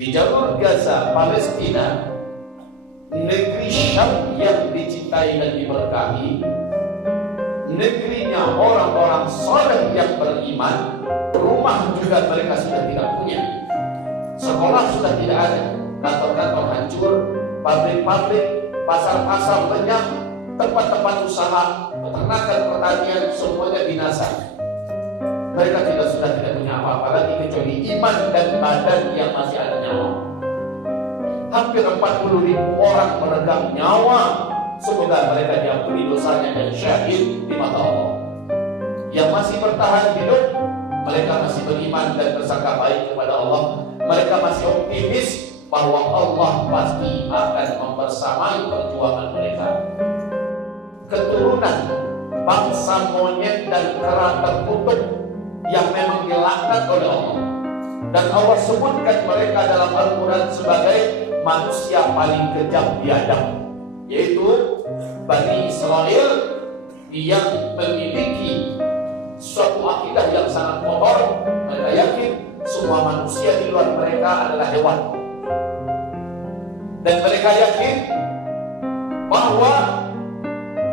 Di jalur Gaza, Palestina, negeri Syam yang dicintai dan diberkahi, negerinya orang-orang saleh yang beriman. Rumah juga mereka sudah tidak punya, sekolah sudah tidak ada, kantor-kantor hancur, pabrik-pabrik, pasar-pasar lenyap, tempat-tempat usaha, peternakan, pertanian, semuanya binasa. Mereka sudah tidak punya apa-apa lagi kecuali iman dan badan yang masih ada nyawa. Hampir 40.000 orang meregang nyawa. Semoga mereka diampuni dosanya dan syahid di mata Allah. Yang masih bertahan hidup, mereka masih beriman dan bersangka baik kepada Allah. Mereka masih optimis bahwa Allah pasti akan membersamai perjuangan mereka. Keturunan bangsa monyet dan kera terkutuk yang memang dilaknat oleh Allah, dan Allah sebutkan mereka dalam Al-Quran sebagai manusia paling kejam biadab, yaitu Bani Israel yang memiliki suatu akidah yang sangat kotor. Mereka yakin semua manusia di luar mereka adalah hewan, dan mereka yakin bahwa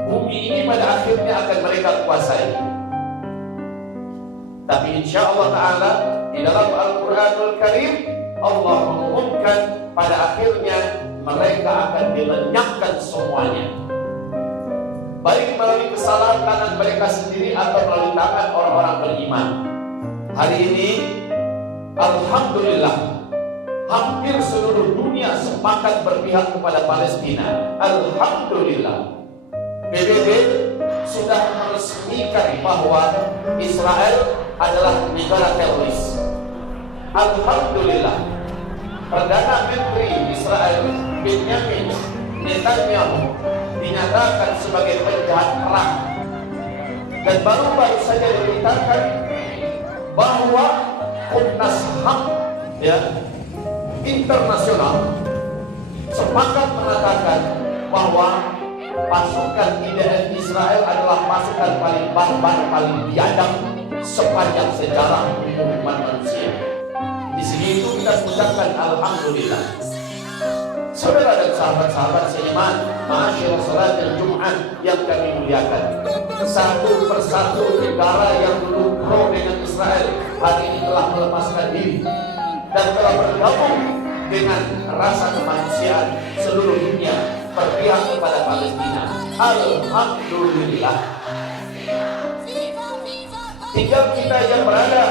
bumi ini pada akhirnya akan mereka kuasai. Tapi insya Allah Ta'ala di dalam Al-Quranul Karim Allah mengumumkan pada akhirnya mereka akan dilenyapkan semuanya, baik melalui kesalahan tangan mereka sendiri atau melalui tangan orang-orang beriman. Hari ini Alhamdulillah hampir seluruh dunia sepakat berpihak kepada Palestina. Alhamdulillah PBB sudah meresmikan bahwa Israel adalah negara teroris. Alhamdulillah Perdana Menteri Israel Benjamin Netanyahu dinyatakan sebagai penjahat perang, dan baru-baru saja diberitakan bahwa Komnas HAM internasional sepakat mengatakan bahwa pasukan IDF Israel adalah pasukan paling barbar, paling biadab sepanjang sejarah umat manusia. Di sini itu kita ucapkan Alhamdulillah. Saudara dan sahabat-sahabat seiman, ma'asyiral salatil Jumat yang kami muliakan, satu persatu negara yang dulu pro dengan Israel hari ini telah melepaskan diri dan telah bergabung dengan rasa kemanusiaan seluruh dunia berpihak kepada Palestina. Alhamdulillah. Tinggal kita yang berada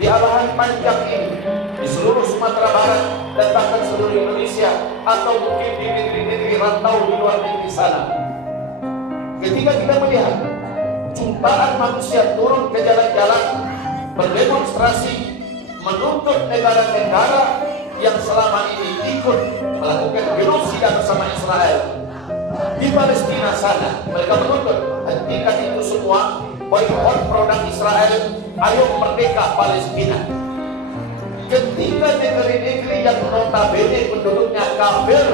di alahan panjang ini, di seluruh Sumatera Barat dan bahkan seluruh Indonesia, atau mungkin di negeri-negeri rantau di luar negeri sana. Ketika kita melihat jutaan manusia turun ke jalan-jalan berdemonstrasi menuntut negara-negara yang selama ini ikut melakukan genosida bersama Israel di Palestina sana, mereka menuntut hentikan itu semua, boikot produk Israel, ayo merdeka Palestina. Ketika negeri-negeri yang notabene penduduknya kafir,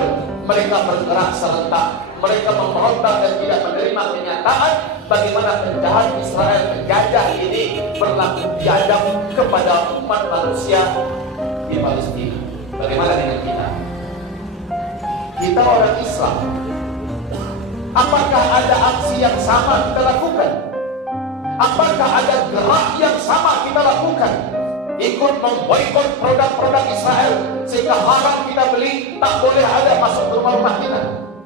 mereka bergerak serentak, mereka memberontak dan tidak menerima kenyataan bagaimana penjahat Israel penjajah ini berlaku biadab kepada umat manusia di Palestina. Bagaimana dengan kita? Kita orang Islam, apakah ada aksi yang sama kita lakukan? Apakah ada gerak yang sama kita lakukan? Ikut memboikot produk-produk Israel sehingga haram kita beli, tak boleh ada masuk ke rumah-rumah kita.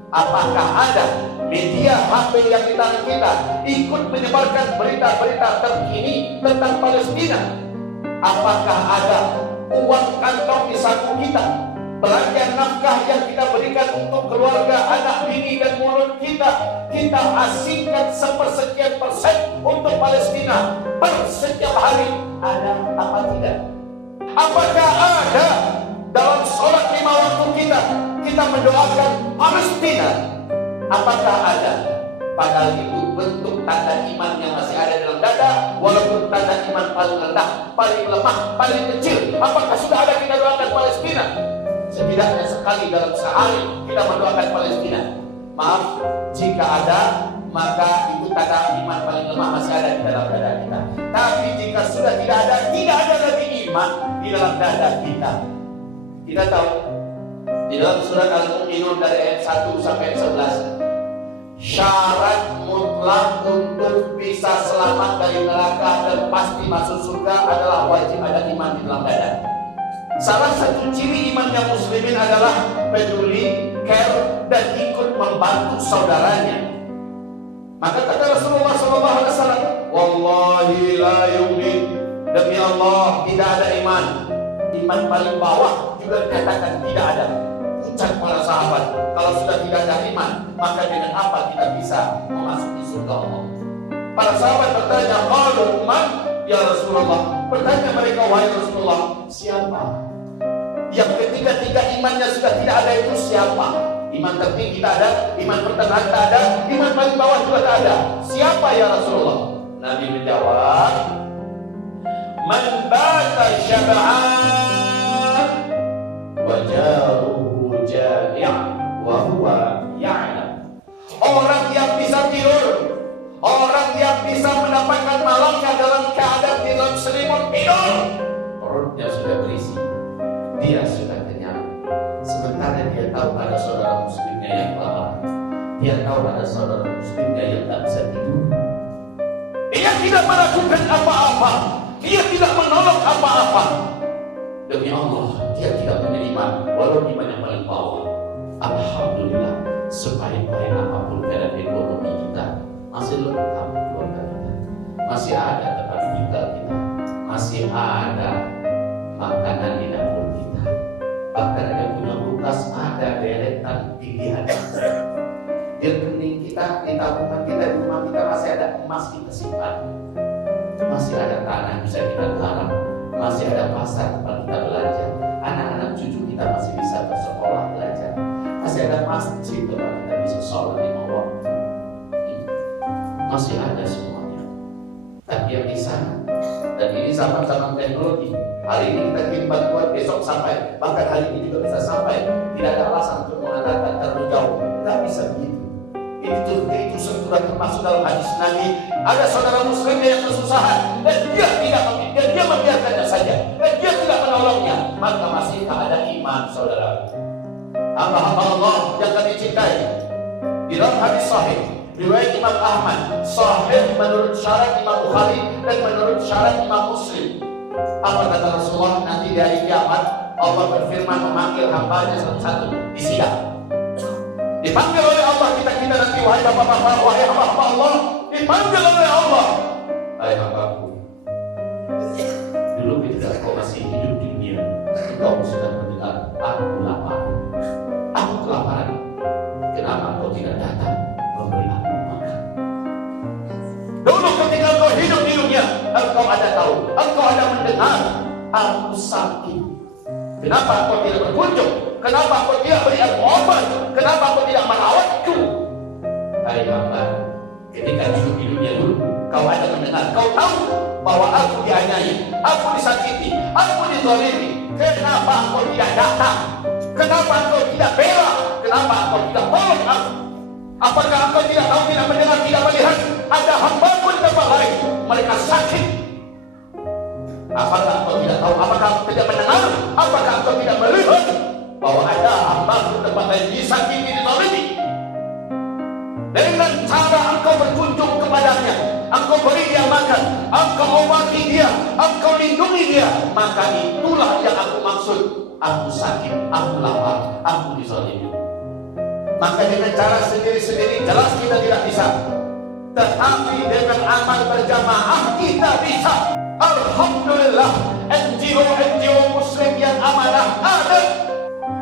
Apakah ada media HP yang di tangan kita ikut menyebarkan berita-berita terkini tentang Palestina? Apakah ada uang kantong di saku kita, belanja nafkah yang kita berikan untuk keluarga, anak, bini dan mulut kita asingkan sepersekian persen untuk Palestina per setiap hari? Ada apa tidak? Apakah ada dalam sholat 5 waktu kita mendoakan Palestina? Apakah ada? Padahal itu bentuk tanda iman yang masih ada dalam dada, walaupun tanda iman paling rendah, paling lemah, paling kecil. Apakah sudah ada kita doakan Palestina? Setidaknya sekali dalam sehari kita mendoakan Palestina. Maaf, jika ada, maka itu tanda iman paling lemah masih ada di dalam dada kita. Tapi jika sudah tidak ada lagi iman di dalam dada kita. Kita tahu di dalam surat Al-Mu'minun dari ayat 1 sampai 11, syarat mutlak untuk bisa selamat dari neraka dan pasti masuk surga adalah wajib ada iman di dalam dada. Salah satu ciri imannya muslimin adalah peduli, care, dan ikut membantu saudaranya. Maka kata Rasulullah SAW, wallahi la yu'min, demi Allah tidak ada iman. Iman paling bawah juga dikatakan tidak ada. Ucap para sahabat, kalau sudah tidak ada iman, maka dengan apa kita bisa memasuki surga Allah? Para sahabat bertanya, qalu man ya Rasulullah. Bertanya mereka, wahai Rasulullah, siapa? Yang ketiga-tiga imannya sudah tidak ada itu siapa? Iman tertinggi tak ada, iman pertengahan tak ada, iman paling bawah juga tak ada. Siapa ya Rasulullah? Nabi menjawab, man bata syab'an wa jaruhu jari' wa huwa ya'lam. Orang yang bisa tidur, orang yang bisa mendapatkan malamnya dalam keadaan di dalam selimut tidur, perutnya sudah berisi, dia sudah kenyang. Sementara dia tahu ada saudara muslimnya yang kelaparan, dia tahu ada saudara muslimnya yang tak bisa tidur. Dia tidak melakukan apa-apa, dia tidak menolong apa-apa. Demi Allah, dia tidak punya iman, walau iman yang paling bawah. Alhamdulillah, sebaik-baik apapun keadaan ekonomi kita, masih lengkap keluarga kita, masih ada tempat tinggal kita, masih ada makanan di dapur kita, bahkan ada punya kulkas, ada deretan pilihan. Di rekening kita, di tabungan kita, di rumah kita masih ada emas kita simpan, masih ada tanah bisa kita garap, masih ada pasar tempat kita belajar, anak-anak cucu kita masih bisa bersekolah belajar, masih ada masjid tempat kita bisa sholat lima waktu. Masih ada semuanya. Tapi yang di sana, dan ini zaman-zaman teknologi. Hari ini kita kirim bantuan, besok sampai, bahkan hari ini juga bisa sampai. Tidak ada alasan untuk mengatakan terlalu jauh. Tidak bisa begitu. Itu sudah termasuk dalam hadis Nabi. Ada saudara muslimnya yang kesusahan dan dia membiarkannya saja, dan dia tidak menolongnya, maka masih tak ada iman, saudara. Hamba-hamba Allah yang kami cintai, di dalam hadis sahih riwayat Imam Ahmad, sahih menurut syarat Imam Bukhari dan menurut syarat Imam Muslim. Apa kata Rasulullah? Nanti di hari kiamat Allah berfirman memanggil hambanya satu-satu di sidang. Dipanggil oleh Allah kita nanti, wahai bapak-bapak, wahai hamba-hamba Allah, dipanggil oleh Allah, hai hambaku, dulu ketika kau masih hidup di dunia, kau sudah mendengar aku lapar, aku kelaparan. Kenapa kau tidak datang memberi aku makan? Dulu ketika kau hidup di dunia, engkau ada tahu, engkau ada mendengar aku sakit. Kenapa kau tidak berkunjung? Kenapa kau tidak beri aku obat? Kenapa kau tidak merawatku? Hai hamba, ketika hidup di dunia dulu, kau ada mendengar, kau tahu bahwa aku dianiaya, aku disakiti, aku dizalimi. Kenapa kau tidak datang? Kenapa kau tidak bela? Kenapa kau tidak tolong aku? Apakah engkau tidak tahu, tidak mendengar, tidak melihat ada hamba pun tempat lain mereka sakit? Apakah engkau tidak tahu? Apakah engkau tidak mendengar? Apakah engkau tidak melihat bahwa ada hamba pun tempat lain disakiti, dizalimi? Dengan cara engkau berkunjung kepadanya, engkau beri dia makan, engkau obati dia, engkau lindungi dia, maka itulah yang aku maksud. Aku sakit, aku lapar, aku dizalimi. Maka dengan cara sendiri-sendiri jelas kita tidak bisa, tetapi dengan amal berjamaah kita bisa. Alhamdulillah, NGO Muslim yang amanah ada,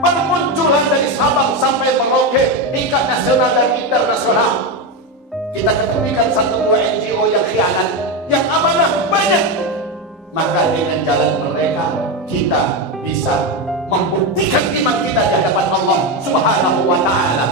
bermunculan dari Sabang sampai Merauke, tingkat nasional dan internasional. Kita ketemukan satu dua NGO yang khianat, yang amanah banyak. Maka dengan jalan mereka kita bisa membuktikan iman kita di hadapan Allah Subhanahu wa ta'ala.